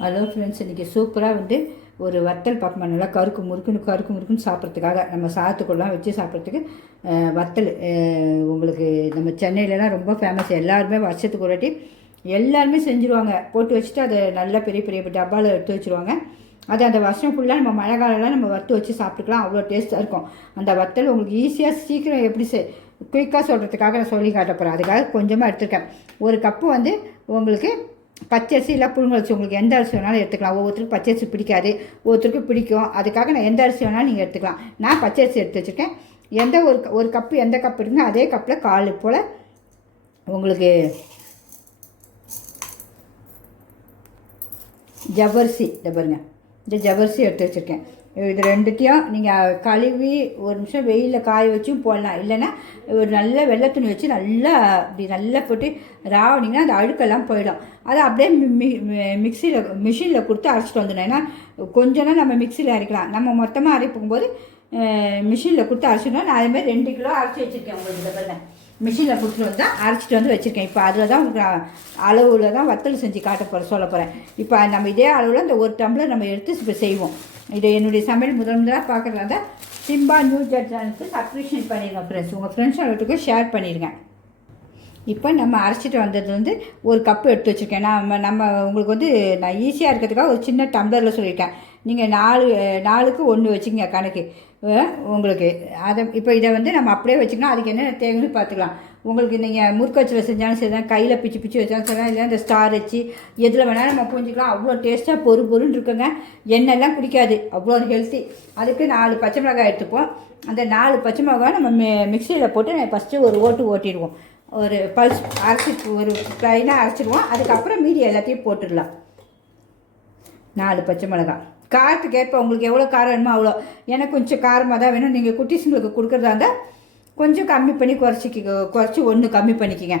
Hello friends, இன்றைக்கி சூப்பராக வந்து ஒரு வத்தல் பார்க்கணும். நல்லா கருக்கு முறுக்குன்னு சாப்பிட்றதுக்காக நம்ம சாதத்துக்குள்ளலாம் வச்சு சாப்பிட்றதுக்கு வத்தல். உங்களுக்கு நம்ம சென்னையிலலாம் ரொம்ப ஃபேமஸ். எல்லாருமே வருஷத்துக்கு ஒரு வாட்டி எல்லாருமே செஞ்சுருவாங்க. போட்டு வச்சுட்டு அதை நல்லா பெரிய பெரிய டப்பாவில் எடுத்து வச்சுருவாங்க. அது அந்த வருஷம் ஃபுல்லாக நம்ம மழை காலம்லாம் நம்ம வறுத்து வச்சு சாப்பிட்டுக்கலாம். அவ்வளோ டேஸ்ட்டாக இருக்கும் அந்த வத்தல். உங்களுக்கு ஈஸியாக சீக்கிரம் எப்படி குயிக்காக சொல்கிறதுக்காக நான் சொல்லி காட்ட போகிறேன். அதுக்காக கொஞ்சமாக எடுத்துருக்கேன். ஒரு கப்பு வந்து உங்களுக்கு பச்சரிசி இல்லை புழுங்கல் உங்களுக்கு எந்த அரிசி வேணாலும் எடுத்துக்கலாம். ஒவ்வொருத்தருக்கும் பச்சரிசி பிடிக்காது, ஒவ்வொருத்தருக்கும் பிடிக்கும். அதுக்காக நான் எந்த அரிசி வேணாலும் நீங்கள் எடுத்துக்கலாம். நான் பச்சரிசி எடுத்து வச்சுருக்கேன். எந்த ஒரு கப்பு எந்த கப் இருக்குங்க அதே கப்பில் 1/4 போல் உங்களுக்கு ஜவ்வரிசி. இதை பாருங்க, இந்த ஜவ்வரிசி எடுத்து வச்சுருக்கேன். இது ரெண்டுத்தையும் நீங்கள் கழுவி ஒரு நிமிஷம் வெயிலில் காய வச்சும் போடலாம். இல்லைன்னா ஒரு நல்ல வெள்ளை துணி வச்சு நல்லா இப்படி நல்லா போட்டு ராவணிங்கன்னா அந்த அழுக்கெல்லாம் போயிடும். அதை அப்படியே மிஷினில் கொடுத்து அரைச்சிட்டு வந்துடணும். ஏன்னா கொஞ்சம் தான் நம்ம மிக்சியில் அரைக்கலாம். நம்ம மொத்தமாக அரைப்பும் போது மிஷினில் கொடுத்து அரைச்சிடணும். நான் அதேமாதிரி 2 கிலோ அரைச்சி வச்சுருக்கேன். உங்களுக்கு பாருங்கள், மிஷினில் கொடுத்துட்டு வந்து தான் அரைச்சிட்டு வந்து வச்சுருக்கேன். இப்போ அதில் தான் உங்களுக்கு அளவில் தான் வத்தல் செஞ்சு சொல்ல போகிறேன். இப்போ நம்ம இதே அளவில் இந்த ஒரு டம்ளர் நம்ம எடுத்து இப்போ செய்வோம். இதை என்னுடைய சமையல் முதலாக பார்க்குறதா இருந்தால் சிம்பா நியூ சேனலுக்கு சப்ஸ்கிரிப்ஷன் பண்ணிடுங்க ஃப்ரெண்ட்ஸ். உங்கள் ஃப்ரெண்ட்ஸ் அவர்களுக்கு ஷேர் பண்ணிடுங்க. இப்போ நம்ம அரைச்சிட்டு வந்தது வந்து ஒரு கப்பு எடுத்து வச்சுருக்கேன். நம்ம உங்களுக்கு வந்து நான் ஈஸியாக இருக்கிறதுக்காக ஒரு சின்ன டம்ளரில் சொல்லியிருக்கேன். நீங்கள் 4க்கு 1 வச்சுக்கங்க கணக்கு உங்களுக்கு. அதை இப்போ இதை வந்து நம்ம அப்படியே வச்சுக்கணும். அதுக்கு என்ன தேவைன்னு பார்த்துக்கலாம். உங்களுக்கு நீங்கள் முறுக்கு வச்சில் செஞ்சாலும் சரி தான், கையில் பிச்சு வச்சாலும் சரி, இல்லை இந்த ஸ்டார் வச்சு எதில் வேணாலும் நம்ம புரிஞ்சிக்கலாம். அவ்வளோ டேஸ்ட்டாக பொருன்னு இருக்குங்க. எண்ணெய்லாம் குடிக்காது, அவ்வளோ ஹெல்த்தி. அதுக்கு 4 பச்சை மிளகாய் எடுத்துப்போம். அந்த 4 பச்சை மிளகாய் நம்ம மிக்சியில் போட்டு ஃபஸ்ட்டு ஒரு ஓட்டிடுவோம். ஒரு பல்ஸ் அரைச்சி ஒரு ப்ளைனாக அரைச்சிடுவோம். அதுக்கப்புறம் மீதி எல்லாத்தையும் போட்டுடலாம். 4 பச்சை மிளகாய் காரத்துக்கு ஏற்ப உங்களுக்கு எவ்வளோ காரம் வேணுமோ அவ்வளோ. எனக்கு கொஞ்சம் காரமாக தான் வேணும். நீங்கள் குட்டீஸுங்களுக்கு கொடுக்குறதா இருந்தால் கொஞ்சம் கம்மி பண்ணி குறைச்சி 1 கம்மி பண்ணிக்கோங்க.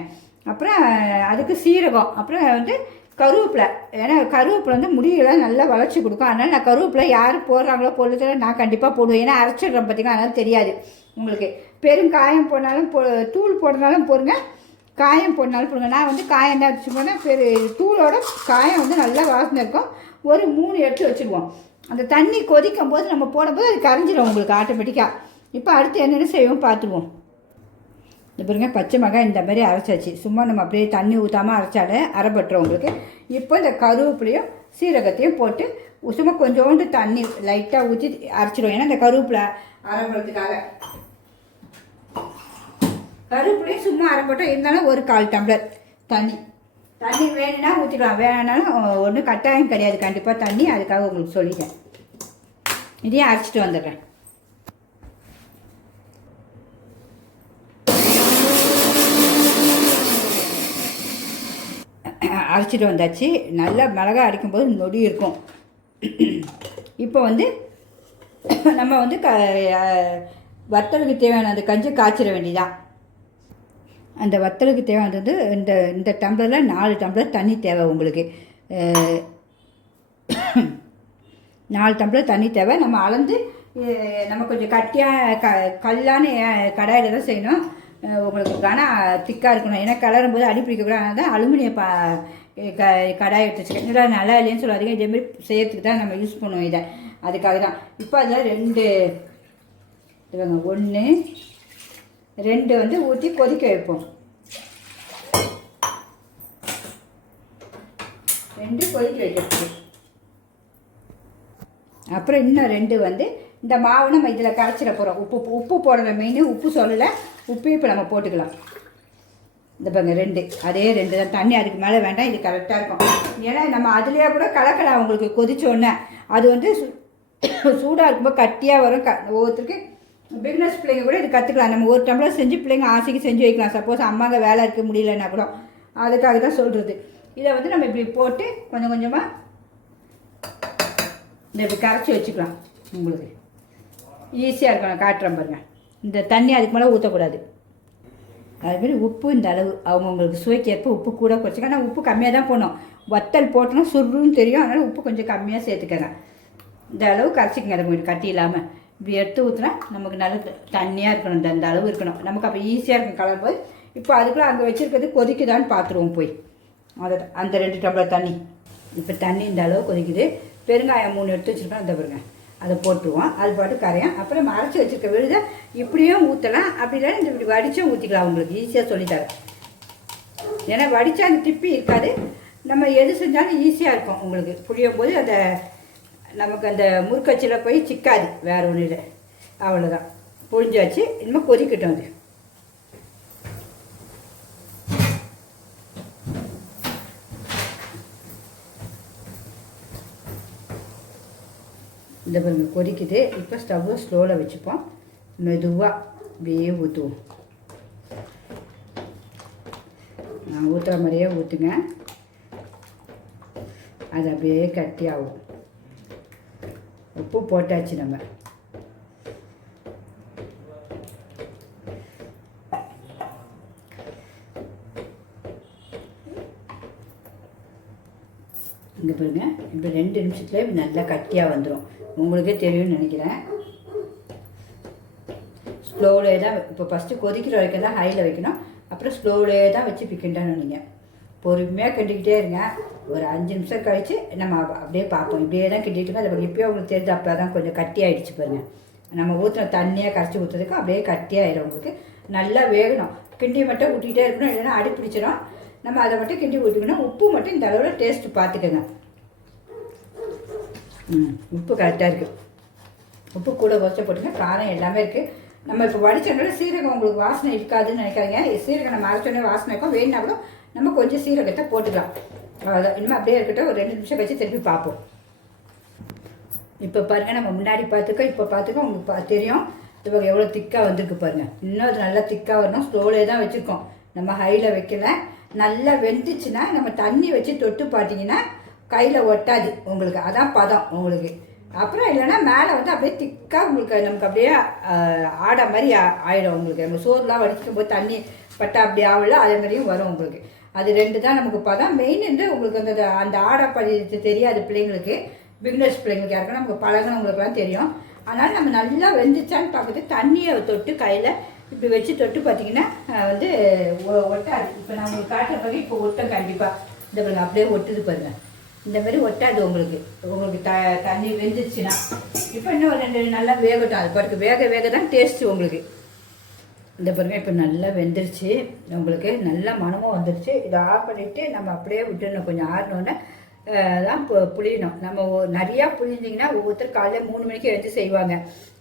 அப்புறம் அதுக்கு சீரகம், அப்புறம் வந்து கருவேப்பிலை. ஏன்னா கருவேப்பிலை வந்து முடியெல்லாம் நல்லா வளர்ச்சி கொடுக்கும். அதனால் நான் கருவேப்பிலை யார் போடுறாங்களோ போடுறதுல நான் கண்டிப்பாக போடுவேன். ஏன்னா அரைச்சிடுறேன் பார்த்திங்கன்னா, அதனால் தெரியாது உங்களுக்கு. பெருங்காயம் போடனாலும் தூள் போடுறனாலும் போடுங்க, காயம் போடனாலும் போடுங்க. நான் வந்து காயம் தான் வச்சு போனேன். தூளோட காயம் வந்து நல்லா வாசனை இருக்கும். ஒரு 3 எடுத்து வச்சுருவோம். அந்த தண்ணி கொதிக்கும் போது நம்ம போடும்போது அது கரைஞ்சிடும் உங்களுக்கு ஆட்டோமேட்டிக்காக. இப்போ அடுத்து என்னென்ன செய்வோம் பார்த்துருவோம். இந்த பாருங்க, பச்சை மிளகாய் இந்த மாதிரி அரைச்சாச்சு. சும்மா நம்ம அப்படியே தண்ணி ஊற்றாமல் அரைச்சாலே அரைப்பட்டுரும் உங்களுக்கு. இப்போ இந்த கருவேப்பிலையும் சீரகத்தையும் போட்டு சும்மா கொஞ்சோண்டு தண்ணி லைட்டாக ஊற்றி அரைச்சிடும். ஏன்னா இந்த கருவேப்பிலை அரைப்படுறதுக்காக. கருவேப்பிலையும் சும்மா அரைப்பட்டோம். இருந்தாலும் ஒரு 1/4 டம்ளர் தண்ணி வேணும்னா ஊற்றிக்கலாம், வேணுனாலும் ஒன்றும் கட்டாயம் கிடையாது. கண்டிப்பாக தண்ணி அதுக்காக உங்களுக்கு சொல்லிட்டேன். இதையும் அரைச்சிட்டு வந்துடுறேன். அரைச்சிட்டு வந்தாச்சு. நல்லா மிளகாய் அரைக்கும்போது நொடி இருக்கும். இப்போ வந்து நம்ம வந்து வத்தலுக்கு தேவையான அந்த கஞ்சி காய்ச்சிட வேண்டியதான். அந்த வத்தலுக்கு தேவையானது இந்த டம்ளரில் 4 டம்ளர் தண்ணி தேவை உங்களுக்கு. 4 டம்ளர் தண்ணி தேவை. நம்ம அளந்து நம்ம கொஞ்சம் கட்டியாக கல்லான கடாயில் தான் செய்யணும். உங்களுக்கு கனம் திக்காக இருக்கணும். ஏன்னா கிளறும் போது அடி பிடிக்கக்கூடாது. அதனால தான் அலுமினிய கடாய் எடுத்து வச்சுக்கேன். நல்லா இல்லைன்னு சொல்லாதீங்க. இதேமாரி செய்யறதுக்கு தான் நம்ம யூஸ் பண்ணுவோம் இதை. அதுக்காக தான். இப்போ அதில் 1 2 வந்து ஊற்றி கொதிக்க வைப்போம். 2 கொதிக்க வைக்கிறதுக்கு. அப்புறம் இன்னும் 2 வந்து இந்த மாவு நம்ம இதில் கரைச்சிட போகிறோம். உப்பு போடுற மெயின். உப்பு சொல்லலை, உப்பையும் இப்போ நம்ம போட்டுக்கலாம். இந்த பாருங்க 2, அதே 2 தான். தண்ணி அதுக்கு மேலே வேண்டாம், இது கரெக்டாக இருக்கும். ஏன்னா நம்ம அதுலேயே கூட கலக்கலாம். உங்களுக்கு கொதிச்சோடனே அது வந்து சூடாக இருக்கும்போது கட்டியாக வரும். ஒவ்வொருத்தருக்கு பிகினர்ஸ் பிள்ளைங்க கூட இது கற்றுக்கலாம். நம்ம ஒரு டம்ளர் செஞ்சு பிள்ளைங்க ஆசைக்கு செஞ்சு வைக்கலாம். சப்போஸ் அம்மாங்க வேலை இருக்க முடியலன்னா கூட. அதுக்காக தான் சொல்கிறது. இதை வந்து நம்ம இப்படி போட்டு கொஞ்சம் கொஞ்சமாக இந்த இப்படி கரைச்சி வச்சுக்கலாம். உங்களுக்கு ஈஸியாக இருக்கும். நான் காட்டுறேன் பாருங்கள். இந்த தண்ணி அதுக்கு மேலே ஊற்றக்கூடாது. அதுமாரி உப்பு இந்த அளவு அவங்கவுங்களுக்கு சுவைக்கு ஏற்ப உப்பு கூட குறைச்சிக்க. ஆனால் உப்பு கம்மியாக தான் போடணும். வத்தல் போட்டோன்னா சுருன்னு தெரியும். அதனால் உப்பு கொஞ்சம் கம்மியாக சேர்த்துக்கங்க. இந்த அளவு கரைச்சிக்கங்க. அதை உங்களுக்கு கட்டி இல்லாமல் இப்படி எடுத்து ஊற்றினா நமக்கு நல்ல தண்ணியாக இருக்கணும். இந்த அளவு இருக்கணும். நமக்கு அப்போ ஈஸியாக இருக்கும் கலர் போது. இப்போ அதுக்குள்ளே அங்கே வச்சுருக்கிறது கொதிக்குதான்னு பார்த்துருவோம் போய். அந்த 2 டம்ளர் தண்ணி இப்போ தண்ணி இந்த அளவு கொதிக்குது. பெருங்காயம் 3 எடுத்து வச்சுருக்கோம், அந்த பாருங்க, அதை போட்டுருவோம். அது பாட்டு கரையும். அப்புறம் அரைச்சி வச்சுருக்க விழுதை இப்படியும் ஊற்றலாம், அப்படி இல்லைன்னா இந்த இப்படி வடிச்சும் ஊற்றிக்கலாம். உங்களுக்கு ஈஸியாக சொல்லித்தரேன். ஏன்னா வடித்தா அந்த திப்பி இருக்காது. நம்ம எது செஞ்சாலும் ஈஸியாக இருக்கும். உங்களுக்கு புளியும் போது அந்த நமக்கு அந்த முறுக்கச்சில் போய் சிக்காது. வேறு ஒன்றும் இல்லை, அவ்வளோதான். புழிஞ்சாச்சு. இனிமேல் கொதிக்கட்டும். அது இந்த பாருங்க கொதிக்குது. இப்போ ஸ்டவ்வை ஸ்லோவில் வச்சுப்போம். மெதுவாக அப்படியே ஊற்றுவோம். நான் ஊற்றுற மாதிரியே ஊற்றுங்க. அது அப்படியே கட்டியாகும். உப்பு போட்டாச்சு நம்ம. இங்கே பாருங்க, இப்போ 2 நிமிஷத்துல நல்லா கட்டியாக வந்துடும். உங்களுக்கே தெரியும்னு நினைக்கிறேன். ஸ்லோவிலே தான் இப்போ ஃபஸ்ட்டு கொதிக்கிற வரைக்கும் தான் ஹையில் வைக்கணும். அப்புறம் ஸ்லோவிலே தான் வச்சு கிண்டணும். நீங்கள் பொறுமையாக கிண்டிக்கிட்டே இருங்க. ஒரு 5 நிமிஷம் கழித்து நம்ம அப்படியே பார்ப்போம். இப்படியே தான் கிண்டிட்டு அதை இப்போயே உங்களுக்கு தெரிஞ்சு அப்போ தான் கொஞ்சம் கட்டி ஆகிடுச்சு பாருங்க. நம்ம ஊற்றின தண்ணியாக கரைச்சி ஊற்றுறதுக்கு அப்படியே கட்டியாகிடும். உங்களுக்கு நல்லா வேகணும். கிண்டி மட்டும் ஊட்டிகிட்டே இருக்கணும், இல்லைன்னா அடி பிடிச்சிடும். நம்ம அதை மட்டும் கிண்டி ஊற்றிக்கணும். உப்பு மட்டும் இந்த அளவில் டேஸ்ட்டு பார்த்துக்கோங்க. உப்பு கரெக்டாக இருக்குது. உப்பு கூட குறைச்ச போட்டுங்க. காரம் எல்லாமே இருக்குது. நம்ம இப்போ வடிச்சோன்னா சீரகம் உங்களுக்கு வாசனை இருக்காதுன்னு நினைக்காதீங்க. சீரகம் நம்ம அரைச்சோன்னே வாசனை இருக்கும். வேணுன்னா கூட நம்ம கொஞ்சம் சீரகத்தை போட்டுக்கலாம். அவ்வளோதான். இனிமேல் அப்படியே இருக்கட்டும். ஒரு 2 நிமிஷம் கழிச்சு திருப்பி பார்ப்போம். இப்போ பாருங்கள், நம்ம முன்னாடி பார்த்துக்கோ இப்போ பார்த்துக்கோ உங்களுக்கு தெரியும். இப்போ எவ்வளோ திக்காக வந்திருக்கு பாருங்கள். இன்னும் அது நல்லா திக்காக வரணும். ஸ்லோவிலே தான் வச்சுருக்கோம், நம்ம ஹையில் வைக்கல. நல்லா வெந்துச்சுன்னா நம்ம தண்ணி வச்சு தொட்டு பார்த்தீங்கன்னா கையில் ஒட்டாது உங்களுக்கு. அதான் பதம் உங்களுக்கு. அப்புறம் இல்லைன்னா மேலே வந்து அப்படியே திக்காக உங்களுக்கு நமக்கு அப்படியே ஆடை மாதிரி ஆகிடும் உங்களுக்கு. நம்ம சோறுலாம் வடிக்கும் போது தண்ணி பட்டா அப்படி ஆகல, அதே மாதிரியும் வரும் உங்களுக்கு. அது 2 தான் நமக்கு பதம். மெயின் வந்து உங்களுக்கு அந்த ஆடை படி தெரியாது பிள்ளைங்களுக்கு, பிகினர்ஸ் பிள்ளைங்களுக்கு யாருக்குன்னா நமக்கு பழகினவங்களுக்குலாம் தெரியும். அதனால் நம்ம நல்லா வெந்துச்சான்னு பார்க்குறது தண்ணியை தொட்டு கையில் இப்படி வச்சு தொட்டு பார்த்தீங்கன்னா வந்து ஒட்டாது. இப்போ நான் உங்களுக்கு காட்டுற பிறகு இப்போ ஒட்டும் கண்டிப்பாக. இந்த பாருங்க அப்படியே ஒட்டுது பாருங்கள். இந்த மாதிரி ஒட்டாது உங்களுக்கு. உங்களுக்கு தண்ணி வெந்துச்சுன்னா. இப்போ இன்னும் ஒரு 2 நல்லா வேகட்டும். அது பாருக்கு வேக தான் டேஸ்ட்டு உங்களுக்கு. இந்த பாருங்க இப்போ நல்லா வெந்துருச்சு. உங்களுக்கு நல்ல மனமும் வந்துருச்சு. இதை ஆஃப் பண்ணிவிட்டு நம்ம அப்படியே விட்டுடணும். கொஞ்சம் ஆறினோன்னே தான் புளியணும். நம்ம நிறையா புளிஞ்சிங்கன்னா ஒவ்வொருத்தர் காலையில் 3 மணிக்கு எழுந்து செய்வாங்க.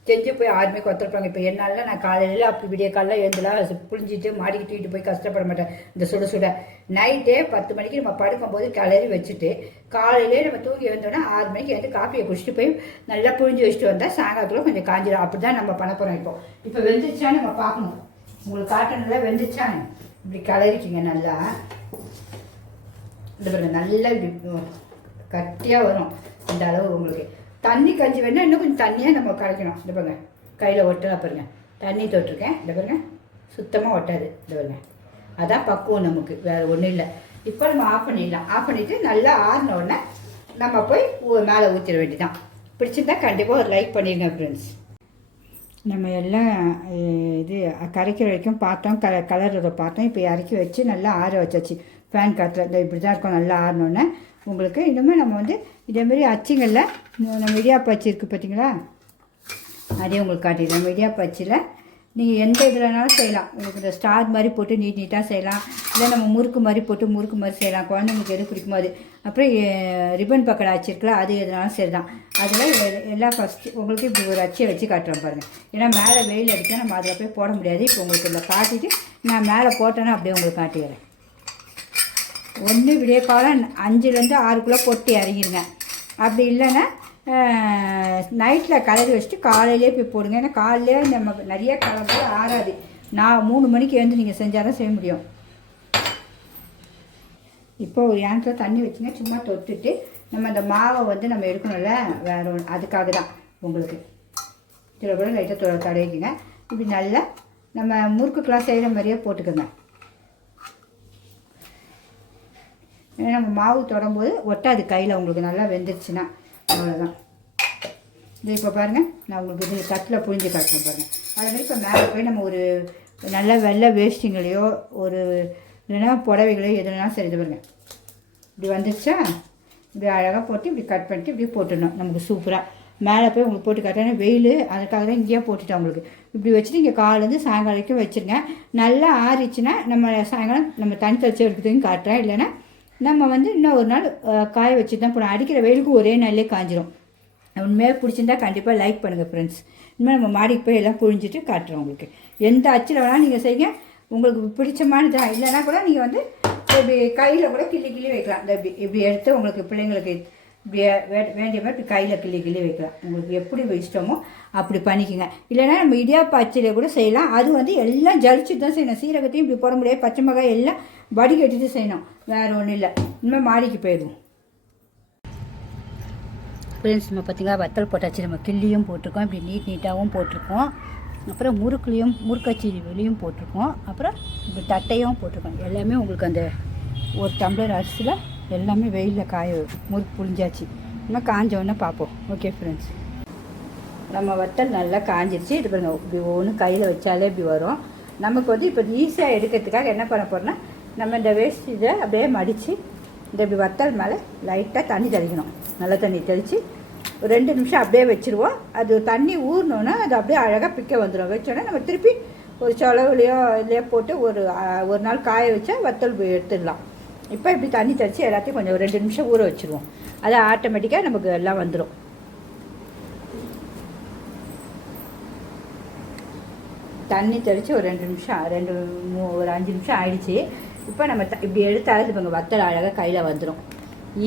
செஞ்சு போய் 6 மணிக்கு ஒத்துருப்பாங்க. இப்போ என்னால் நான் காலையில் அப்படி விடிய காலையில் எழுந்துலாம் புளிஞ்சிட்டு மாடிக்கு தூக்கிட்டு போய் கஷ்டப்பட மாட்டேன். இந்த சுட நைட்டே 10 மணிக்கு நம்ம படுக்கும்போது கிளறி வச்சுட்டு காலையிலே நம்ம தூங்கி எழுந்தோன்னா 6 மணிக்கு எழுந்து காஃபியை குடிச்சிட்டு போய் நல்லா புளிஞ்சு வச்சுட்டு வந்தால் சாயங்காலத்தில் கொஞ்சம் காஞ்சிடும். அப்படி தான் நம்ம பண்ண போகிறோம். இப்போ வெந்துச்சான்னு நம்ம பார்க்கணும். உங்களுக்கு காட்டணும்ல வெந்துச்சான்னு இப்படி கிளறிக்கிங்க நல்லா. இந்த பாருங்க நல்லா இப்படி கட்டியாக வரும். இந்த அளவு உங்களுக்கு தண்ணி கஞ்சி வேணால் இன்னும் கொஞ்சம் தண்ணியாக நம்ம கரைக்கணும். இந்த பாருங்க கையில் ஒட்டலாம் பாருங்க. தண்ணி தொட்டிருக்கேன். இந்த பாருங்க சுத்தமாக ஒட்டாது. இந்த பாருங்க அதான் பக்குவம் நமக்கு, வேறு ஒன்றும் இல்லை. இப்போ நம்ம ஆஃப் பண்ணிடலாம். ஆஃப் பண்ணிவிட்டு நல்லா ஆறின உடனே நம்ம போய் மேலே ஊற்றிட வேண்டியதான். பிடிச்சிருந்தா கண்டிப்பாக ஒரு லைக் பண்ணிடுங்க ஃப்ரெண்ட்ஸ். நம்ம எல்லாம் இது கரைக்கிற வரைக்கும் பார்த்தோம், கலர்றதை பார்த்தோம். இப்போ இறக்கி வச்சு நல்லா ஆற வச்சாச்சு ஃபேன் காற்றுல. இந்த இப்படி தான் இருக்கும். நல்லா ஆறினோன்னே உங்களுக்கு இனிமேல் நம்ம வந்து இதேமாரி அச்சுங்களில் நம்ம இடியாப்ப அச்சு இருக்குது பார்த்தீங்களா, அதே உங்களுக்கு காட்டிடுறேன். இடியாப்ப அச்சில் நீங்கள் எந்த இதுலனாலும் செய்யலாம். உங்களுக்கு இந்த ஸ்டார் மாதிரி போட்டு நீட்டாக செய்யலாம். இல்லை நம்ம முறுக்கு மாதிரி போட்டு முறுக்கு மாதிரி செய்யலாம். குழந்தைங்களுக்கு எது பிடிக்கும் போது. அப்புறம் ரிப்பன் பக்கடை அச்சு இருக்குல்ல, அது எதுனாலும் சரி தான். அதில் எல்லாம் ஃபஸ்ட்டு உங்களுக்கு இப்படி ஒரு அச்சியை வச்சு காட்டுறோம் பாருங்கள். ஏன்னா மேலே வெயில் அடிக்க நம்ம அதில் போய் போட முடியாது. இப்போ உங்களுக்கு இதில் காட்டிட்டு நான் மேலே போட்டேன்னா அப்படியே உங்களுக்கு காட்டிடுறேன். ஒன்று விடிய காலம் 5லேருந்து 6க்குள்ளே போட்டு இறங்கிடுங்க. அப்படி இல்லைன்னா நைட்டில் கலரி வச்சுட்டு காலையிலே போய் போடுங்க. ஏன்னா காலையிலே நம்ம நிறைய கலர் போல் ஆறாது. நான் 3 மணிக்கு எழுந்து நீங்கள் செஞ்சால் தான் செய்ய முடியும். இப்போ ஒரு ஏங்கில் தண்ணி வச்சுங்க. சும்மா தொட்டுட்டு நம்ம அந்த மாவை வந்து நம்ம எடுக்கணும்ல, வேறு ஒன்று அதுக்காக தான் உங்களுக்கு. இதில் கூட லைட்டாக தடவிக்குங்க. இப்படி நல்லா நம்ம முறுக்குக்கெலாம் செய்கிற மாதிரியே போட்டுக்கோங்க. ஏன்னா நம்ம மாவு தொடும்போது ஒட்டாது கையில். உங்களுக்கு நல்லா வெந்துருச்சுன்னா அவ்வளோதான். இது இப்போ பாருங்கள், நான் உங்களுக்கு இது தட்டில் புழிஞ்சு காட்டுறேன் பாருங்கள். அதேமாதிரி இப்போ மேலே போய் நம்ம ஒரு நல்ல வெள்ளை வேஷ்டிங்களையோ ஒரு இல்லைன்னா புடவைகளையோ எதுனா சரி. இது பாருங்கள் இப்படி வந்துருச்சா. இப்படி அழகாக போட்டு இப்படி கட் பண்ணிட்டு இப்படி போட்டுடணும். நமக்கு சூப்பராக மேலே போய் உங்களுக்கு போட்டு காட்டுறேன். வெயில் அதுக்காக தான் இங்கேயே போட்டுட்டேன் உங்களுக்கு. இப்படி வச்சுட்டு இங்கே காலேருந்து சாயங்காலம் வரைக்கும் வச்சுருங்க. நல்லா ஆறிச்சுன்னா நம்ம சாயங்காலம் நம்ம தண்ணி தெளிச்சு எடுக்கிறதுக்கும் காட்டுறேன். இல்லைன்னா நம்ம இன்னும் ஒரு நாள் காய வச்சு தான் போனோம். அடிக்கிற வெயிலுக்கு ஒரே நாள்லேயே காஞ்சிரும். உண்மையாக பிடிச்சிருந்தா கண்டிப்பாக லைக் பண்ணுங்கள் ஃப்ரெண்ட்ஸ். இனிமேல் நம்ம மாடிக்கு போய் எல்லாம் புழிஞ்சிட்டு காட்டுறோம் உங்களுக்கு. எந்த அச்சில் வேணாலும் நீங்கள் செய்யுங்க, உங்களுக்கு பிடிச்சமானதான். இல்லைன்னா கூட நீங்கள் இப்படி கையில் கூட கிள்ளி வைக்கலாம். இந்த இப்படி எடுத்து உங்களுக்கு பிள்ளைங்களுக்கு இப்படி வேண்டிய மாதிரி இப்படி கையில் கிள்ளி வைக்கலாம். உங்களுக்கு எப்படி இஷ்டமோ அப்படி பண்ணிக்கோங்க. இல்லைன்னா நம்ம இடியாப்ப அச்சிலே கூட செய்யலாம். அது எல்லாம் ஜலிச்சு தான் செய்யணும். சீரகத்தையும் இப்படி போட முடியாது, பச்சை மிளகாய் எல்லாம் வடிகட்டிட்டு செய்யணும். வேறு ஒன்றும் இல்லை. இனிமேல் மாடிக்கு போயிடுவோம் ஃப்ரெண்ட்ஸ். நம்ம பார்த்திங்கன்னா வத்தல் போட்டாச்சு. நம்ம கிள்ளியும் போட்டிருக்கோம், இப்படி நீட்டாகவும் போட்டிருக்கோம். அப்புறம் முறுக்கச்சிலையும் போட்டிருக்கோம். அப்புறம் இப்படி தட்டையும் போட்டிருக்கோம். எல்லாமே உங்களுக்கு அந்த ஒரு டம்ளர் அரிசியில் எல்லாமே வெயிலில் முறுக்கு புழிஞ்சாச்சு. நம்ம காஞ்சோன்னே பார்ப்போம். ஓகே ஃப்ரெண்ட்ஸ், நம்ம வத்தல் நல்லா காஞ்சிருச்சு. இது பாருங்கள், இப்படி ஒன்று கையில் வச்சாலே இப்படி வரும். நமக்கு இப்போ ஈஸியாக எடுக்கிறதுக்காக என்ன பண்ண போகிறோன்னா, நம்ம இந்த வேஸ்ட் இதை அப்படியே மடித்து இந்த இப்படி வத்தல் மேலே லைட்டாக தண்ணி தெளிக்கணும். நல்ல தண்ணி தெளித்து ஒரு 2 நிமிஷம் அப்படியே வச்சுருவோம். அது தண்ணி ஊறினோன்னா அது அப்படியே அழகாக பிக்க வந்துடும். வச்சோன்னா நம்ம திருப்பி ஒரு சொலவுலையோ இல்லையோ போட்டு ஒரு நாள் காய வச்சா வத்தல் எடுத்துடலாம். இப்போ இப்படி தண்ணி தெளித்து எல்லாத்தையும் கொஞ்சம் 2 நிமிஷம் ஊற வச்சுருவோம். அது ஆட்டோமேட்டிக்காக நமக்கு எல்லாம் வந்துடும். தண்ணி தெளித்து ஒரு 2 நிமிஷம் ஒரு 5 நிமிஷம் ஆயிடுச்சு. இப்போ நம்ம இப்படி எடுத்தாலும் இது பாருங்கள், வத்தல் அழகாக கையில் வந்துடும்.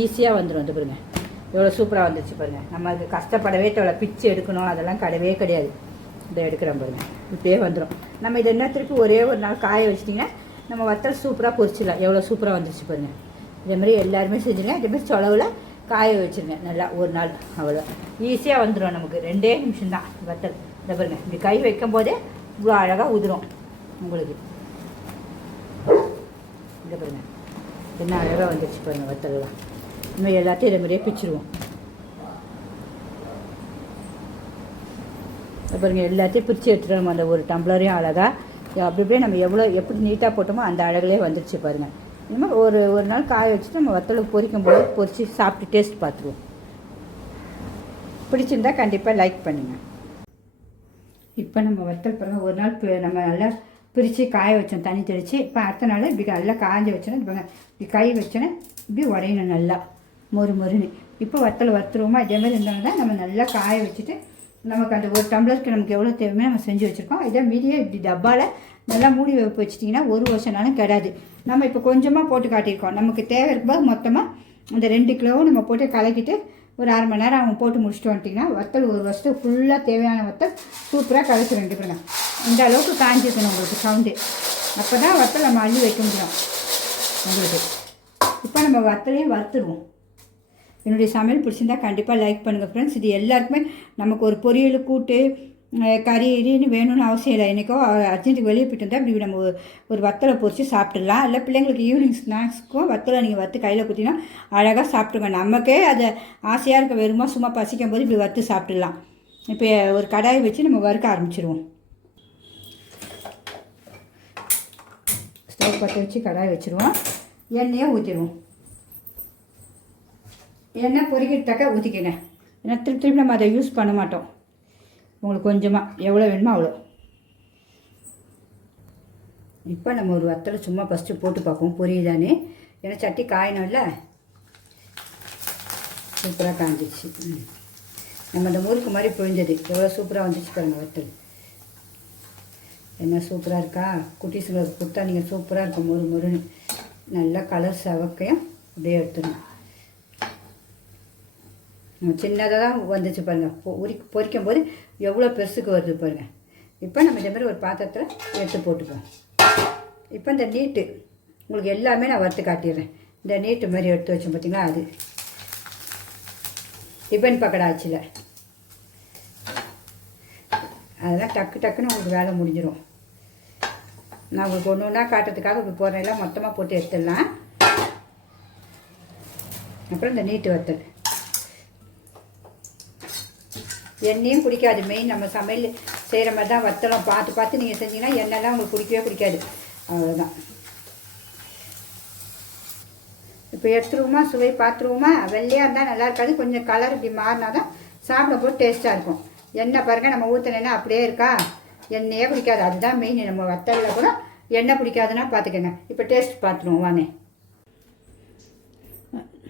ஈஸியாக வந்துடும். இது பாருங்கள் எவ்வளோ சூப்பராக வந்துருச்சு பாருங்கள். நம்ம அது கஷ்டப்படவே தேவை, பிச்சு எடுக்கணும் அதெல்லாம் கிடையாது. இதை எடுக்கிறோம் பாருங்கள், இப்படியே வந்துடும். நம்ம இதை என்ன திருப்பி ஒரே ஒரு நாள் காய வச்சிட்டிங்கன்னா நம்ம வத்தல் சூப்பராக பொரிச்சிடலாம். எவ்வளோ சூப்பராக வந்துருச்சு பாருங்கள். இதேமாதிரி எல்லாருமே செஞ்சுருங்க. இதேமாதிரி சொலவில் காய வச்சுருங்க நல்லா ஒரு நாள். அவ்வளோ ஈஸியாக வந்துடும். நமக்கு 2 நிமிஷம் தான் வத்தல். இதை பாருங்கள், இப்படி கை வைக்கும் போதே இவ்வளோ அழகாக உதிரும் உங்களுக்கு. இதை பாருங்கள் என்ன அழகாக வந்துருச்சு பாருங்கள் வத்தல்லாம். நம்ம எல்லாத்தையும் இதை மாதிரியே பிச்சிருவோம். பாருங்கள் எல்லாத்தையும் பிரித்து எடுத்துகிட்டு அந்த ஒரு டம்ளரையும் அழகாக அப்படியே நம்ம எப்படி நீட்டாக போட்டோமோ அந்த அழகுலேயே வந்துடுச்சு பாருங்கள். இனிமேல் ஒரு நாள் காய வச்சுட்டு நம்ம வத்தலுக்கு பொரிச்சு சாப்பிட்டு டேஸ்ட் பார்த்துருவோம். பிடிச்சிருந்தா கண்டிப்பாக லைக் பண்ணுங்கள். இப்போ நம்ம வத்தல் பாருங்கள் ஒரு நாள் நம்ம நல்லா பிரித்து காய வச்சோம் தண்ணி தெளித்து. இப்போ அடுத்த நாள் இப்படி நல்லா காய்ஞ்சி வச்சோன்னா இப்போ இப்படி கை வச்சோன்னா இப்படி உடையணும் நல்லா மொறுன்னு. இப்போ வத்தல் வறுத்துருவோமா இதேமாதிரி இருந்தாலும் தான் நம்ம நல்லா காய வச்சுட்டு நமக்கு அந்த ஒரு டம்ளருக்கு நமக்கு எவ்வளோ தேவையோ நம்ம செஞ்சு வச்சுருக்கோம். இதே மீதியே இப்படி டப்பாவில் நல்லா மூடி வச்சிட்டிங்கன்னா 1 வருஷம்னாலும் கிடாது. நம்ம இப்போ கொஞ்சமாக போட்டு காட்டியிருக்கோம். நமக்கு தேவை இருக்கும்போது மொத்தமாக அந்த 2 கிலோவும் நம்ம போட்டு கலக்கிட்டு ஒரு 1/2 மணி நேரம் அவங்க போட்டு முடிச்சுட்டு வந்துட்டிங்கன்னா வத்தல் 1 வருஷத்துக்கு ஃபுல்லாக தேவையான வத்தல் சூப்பராக கலக்கி 2 பேருங்க. இந்த அளவுக்கு காஞ்சிருக்கணும் உங்களுக்கு சவுண்டு. அப்போ தான் வத்தல் நம்ம அள்ளி வைக்க முடியும் உங்களுக்கு. இப்போ நம்ம வத்தலையும் வறுத்துடுவோம். என்னுடைய சமையல் பிடிச்சிருந்தால் கண்டிப்பாக லைக் பண்ணுங்கள் ஃப்ரெண்ட்ஸ். இது எல்லாருக்குமே நமக்கு ஒரு பொரியல் கூட்டு கறி இடின்னு வேணும்னு அவசியம் இல்லை. என்றைக்கோ அர்ஜென்ட்டுக்கு வெளியே போய்ட்டு வந்தால் இப்படி நம்ம ஒரு வத்தலை பொரித்து சாப்பிட்டுடலாம். இல்லை பிள்ளைங்களுக்கு ஈவினிங் ஸ்நாக்ஸ்க்கும் வத்தலை நீங்கள் வறுத்து கையில் குத்தினா அழகாக சாப்பிட்டுங்க. நமக்கே அது ஆசையாக இருக்க வெறுமா சும்மா பசிக்கும் போது இப்படி வறுத்து சாப்பிட்டுடலாம். இப்போ ஒரு கடாயை வச்சு நம்ம வறுக்க ஆரம்பிச்சிடுவோம். ஸ்டவ் பற்ற வச்சு கடாயை வச்சுருவோம். எண்ணெயை ஊற்றிடுவோம். எண்ணெய் பொரிக்கிறதுக்காக ஊற்றிக்கங்க. ஏன்னா திருப்பி நம்ம அதை யூஸ் பண்ண மாட்டோம். உங்களுக்கு கொஞ்சமாக எவ்வளோ வேணுமோ அவ்வளோ. இப்போ நம்ம ஒரு வத்தலை சும்மா ஃபஸ்ட்டு போட்டு பார்ப்போம் பொரியுதானே. ஏன்னா சட்டி காயணும்ல. சூப்பராக காஞ்சிச்சு. நம்ம அந்த முறுக்கு மாதிரி பொழிஞ்சது எவ்வளோ சூப்பராக வந்துச்சு பாருங்கள் வத்தல். என்ன சூப்பராக இருக்கா. குட்டீஸுங்களுக்கு கொடுத்தா நீங்கள் சூப்பராக இருக்கும் மொறுன்னு. நல்லா கலர் சவக்கையும் அப்படியே எடுத்துடணும். சின்னதாக தான் வந்துச்சு பாருங்கள். பொரிக்கும் போது எவ்வளோ பெருசுக்கு வருது பாருங்கள். இப்போ நம்ம இதே மாதிரி ஒரு பாத்திரத்தில் எடுத்து போட்டுப்போம். இப்போ இந்த நீட்டு உங்களுக்கு எல்லாமே நான் வறுத்து காட்டிடுறேன். இந்த நீட்டு மாதிரி எடுத்து வச்சோம் பார்த்தீங்களா, அது டிபன் பக்கடா ஆச்சுல. அதெல்லாம் டக்குன்னு உங்களுக்கு வேலை முடிஞ்சிடும். நான் உங்களுக்கு ஒன்று ஒன்றா காட்டுறதுக்காக இப்படி போடுறேன். மொத்தமாக போட்டு எடுத்துடலாம். அப்புறம் இந்த நீட்டு வத்தல் எண்ணெயும் குடிக்காது. மெயின் நம்ம சமையல் செய்கிற மாதிரி தான் வத்தலும் பார்த்து நீங்கள் செஞ்சீங்கன்னா எண்ணெய்லாம் உங்களுக்கு பிடிக்கவே பிடிக்காது. அவ்வளோதான். இப்போ எடுத்துருவோமா, சுவை பார்த்துருவோமா. வெள்ளையாக இருந்தால் நல்லா இருக்காது, கொஞ்சம் கலர் இப்படி மாறினா தான் சாப்பிட போது டேஸ்ட்டாக இருக்கும். எண்ணெய் பாருங்கள், நம்ம ஊற்றினா அப்படியே இருக்கா, எண்ணெயே பிடிக்காது. அதுதான் மெயின். நம்ம வத்தலில் கூட எண்ணெய் பிடிக்காதுன்னா பார்த்துக்கோங்க. இப்போ டேஸ்ட் பார்த்துருவோம் வாங்க.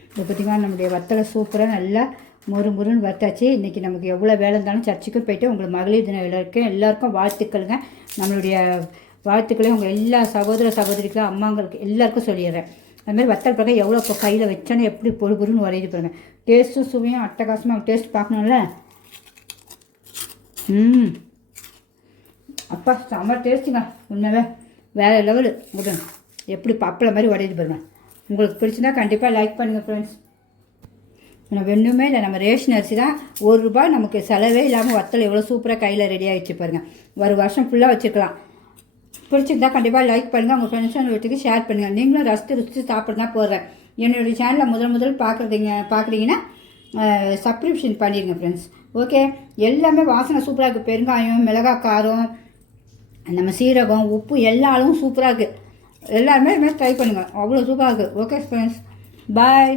இப்போ பார்த்திங்கன்னா நம்மளுடைய வத்தலை சூப்பராக நல்லா முறுன்னு வத்தாச்சு. இன்றைக்கி நமக்கு எவ்வளோ வேலை இருந்தாலும் சர்ச்சுக்கும் போய்ட்டு உங்களுக்கு மகளிர் தினம் எல்லாருக்கும் வாழ்த்துக்களுங்க. நம்மளுடைய வாழ்த்துக்களையும் உங்கள் எல்லா சகோதர சகோதரிக்கும் அம்மாங்களுக்கு எல்லாருக்கும் சொல்லிடுறேன். அதுமாதிரி வத்தல் பாருங்கள் எவ்வளோ இப்போ கையில் வச்சோன்னே எப்படி பொறுன்னு வரையுது பாருங்கள். டேஸ்ட்டும் சுவையும் அட்டகாசமாக டேஸ்ட் பார்க்கணும்ல. அப்பா செம்ம டேஸ்ட்டுங்க, உண்மையாகவே வேறு லெவலு. எப்படி பப்பளை மாதிரி உடையுது பாருங்கள். உங்களுக்கு பிடிச்சிருந்தா கண்டிப்பாக லைக் பண்ணுங்கள் ஃப்ரெண்ட்ஸ். ஒன்றுமே இல்லை, நம்ம ரேஷன் அரிசி தான். ₹1 நமக்கு செலவே இல்லாமல் வத்தல் எவ்வளோ சூப்பராக கையில் ரெடி ஆகிடுச்சு பாருங்கள். ஒரு வருஷம் ஃபுல்லாக வச்சுக்கலாம். பிடிச்சிருந்தா கண்டிப்பாக லைக் பண்ணுங்கள், உங்கள் ஃப்ரெண்ட்ஸ் அண்ட் வீட்டுக்கு ஷேர் பண்ணுங்கள். நீங்களும் ரசித்து சாப்பிட தான் போடுறேன். என்னுடைய சேனலை முதல் பார்க்குறீங்கன்னா சப்ஸ்கிரிப்ஷன் பண்ணிடுங்க ஃப்ரெண்ட்ஸ். ஓகே, எல்லாமே வாசனை சூப்பராக இருக்குது. பெருங்காயம், மிளகாய் காரம், நம்ம சீரகம், உப்பு எல்லாரும் சூப்பராக இருக்குது. எல்லாருமே ட்ரை பண்ணுங்கள், அவ்வளோ சூப்பராக இருக்குது. ஓகே ஃப்ரெண்ட்ஸ், பாய்.